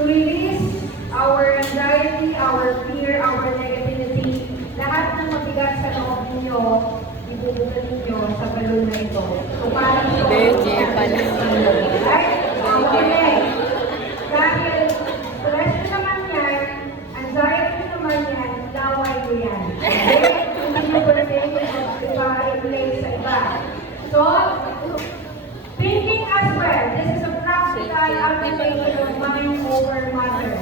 to release our anxiety, our fear, our negativity, lahat ng mabigat sa loob ninyo, ibubugan ninyo sa balon na ito. So, parang ito, right? Okay. Dahil, stress nyo naman yan, anxiety naman yan, laway ko yan. Okay? Hindi nyo ba i-play sa iba. So, thinking as well, this is a practical application of mind over matter.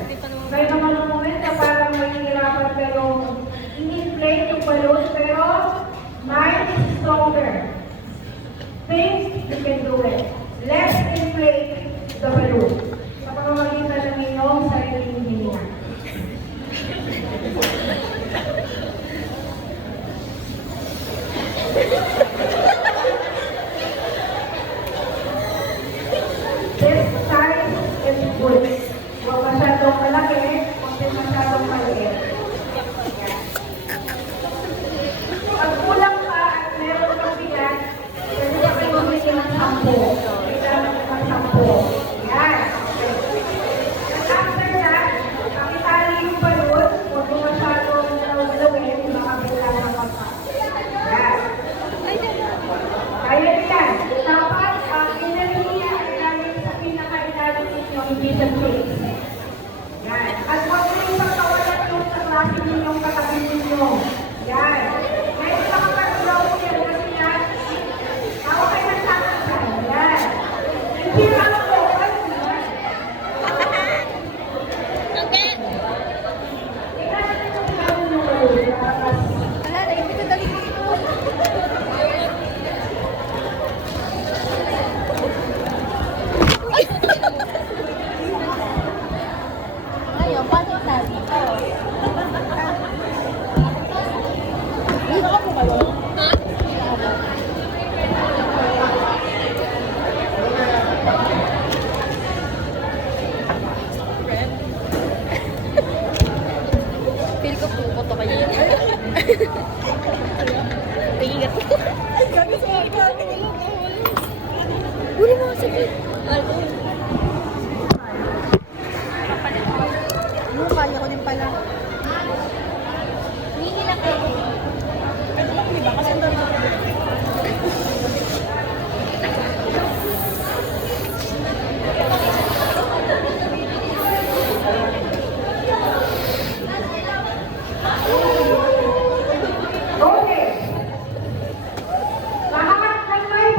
May mga moment na parang mahihirapan kayong i-inflate yung balloon, pero mind is stronger. Think you can do it. Let's inflate the balloon. Sa pamamagitan ng inyong sariling hininga. This size is good. Huwag masyadong malaki, huwag masyadong maliit. Pag kulang ka at meron kang bigat, pwede ka kayo mamili ng 10. Kailangan ka ng 10. Yan. At after that, pakitali yung balon, huwag mo masyadong lawin, baka bigla na pagka. Yan. Kaya yan. Dapat ang enerhiya ay namin sa pinakailalim ninyo, hindi sa face. Yan. At huwag mo yung pagkawalan yung sa klase ninyong katabi ninyo. Yan. Ngayon sa kapag-ulaw ko yan kasi yan, ako kayo nagtatasan. Yan. Hindi lang ako. Okay. Tingnan natin yung gawin nyo kayo. Wala na, hindi ko dali dito. Ayaw, paano sabi? Dito ka po kayo? Ha? Feel ko puputo kayo. Tingin ka. Ay, gabi sa mga gabi. Uli mo sakit.